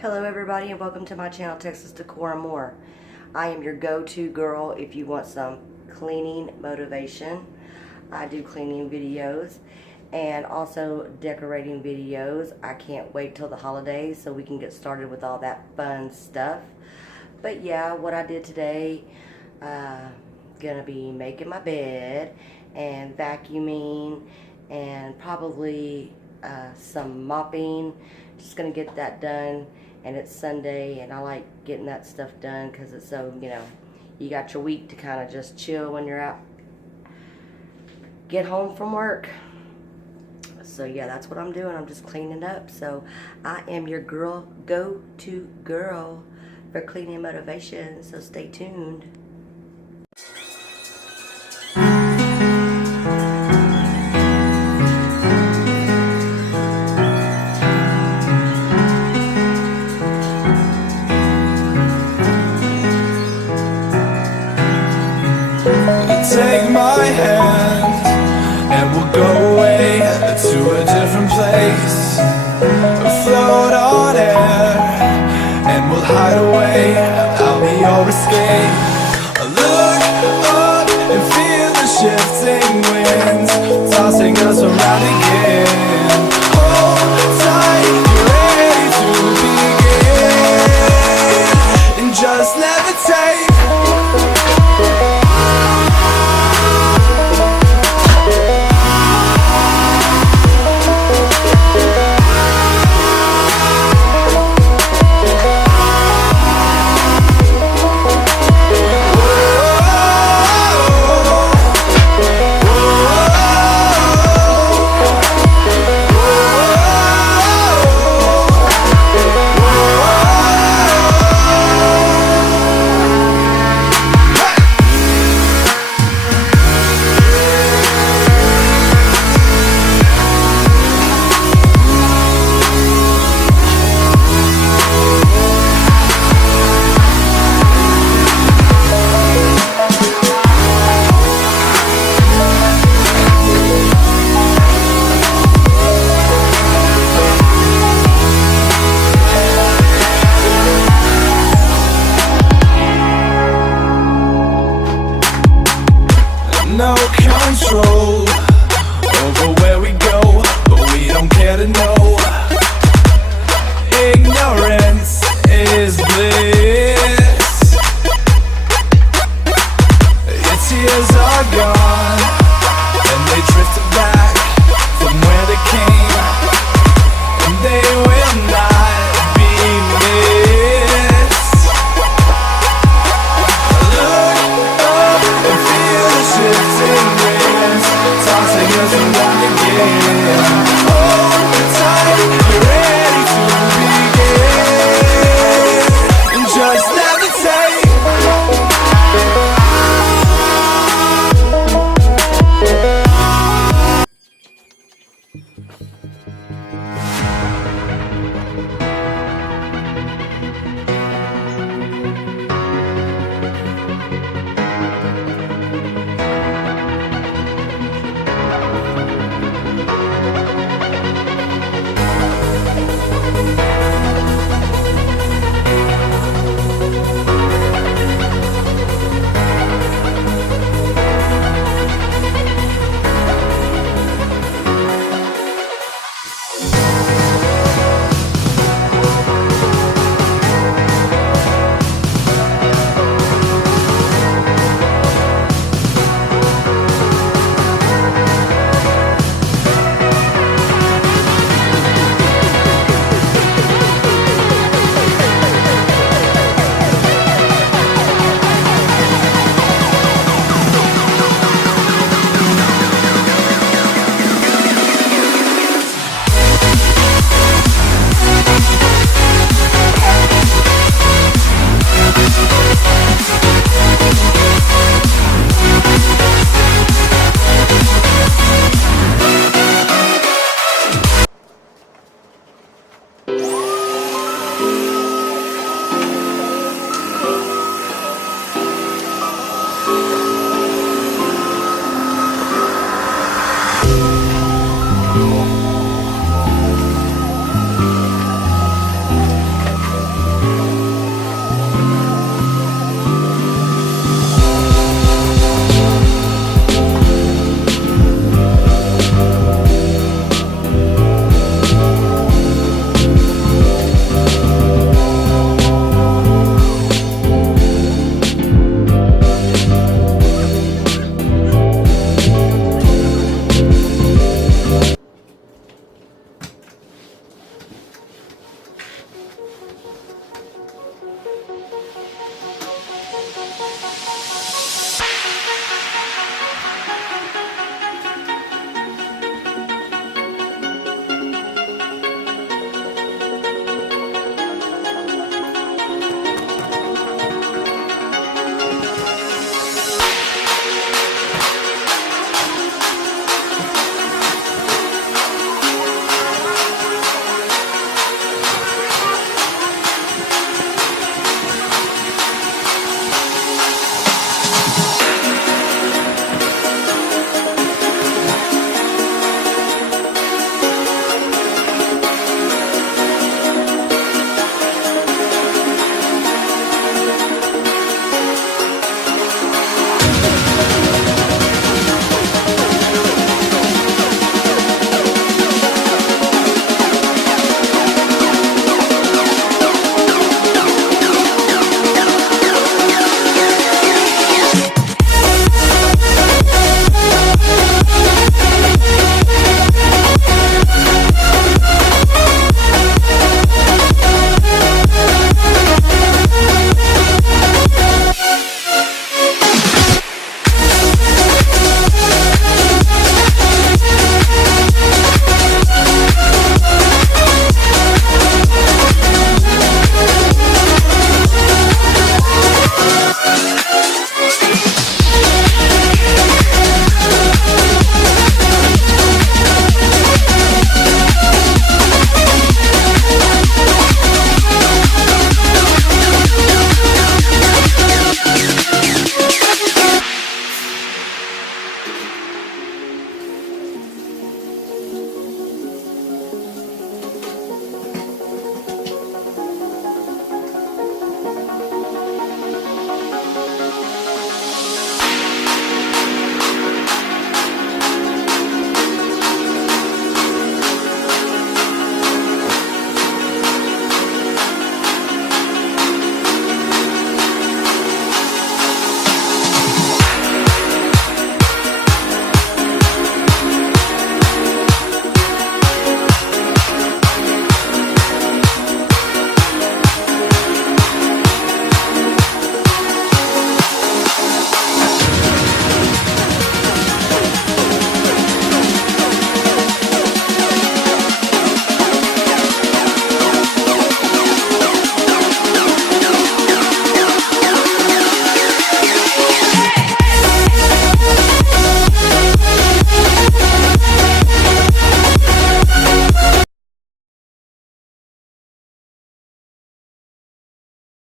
Hello everybody and welcome to my channel, Texas Decor and More. I am your go-to girl if you want some cleaning motivation. I do cleaning videos and also decorating videos. I can't wait till the holidays so we can get started with all that fun stuff. But yeah, what I did today, gonna be making my bed and vacuuming and probably some mopping. Just gonna get that done. And it's Sunday, and I like getting that stuff done because it's so, you got your week to kind of just chill when you're out, get home from work. So yeah, that's what I'm doing. I'm just cleaning up. So I am your go-to girl for cleaning motivation. So stay tuned. Take my hand and we'll go away to a different place, float on air and we'll hide away. I'll be your escape. Look up and feel the shifting winds tossing us around again. Hold tight, you're ready to begin, and just levitate. No control over where we go, but we don't care to know. Ignorance is bliss. Your tears are gone, and they drifted back from where they came, and they will not be missed. Look up and feel the shifting winds tossing us around again. Hold tight, you're ready to begin, and just levitate.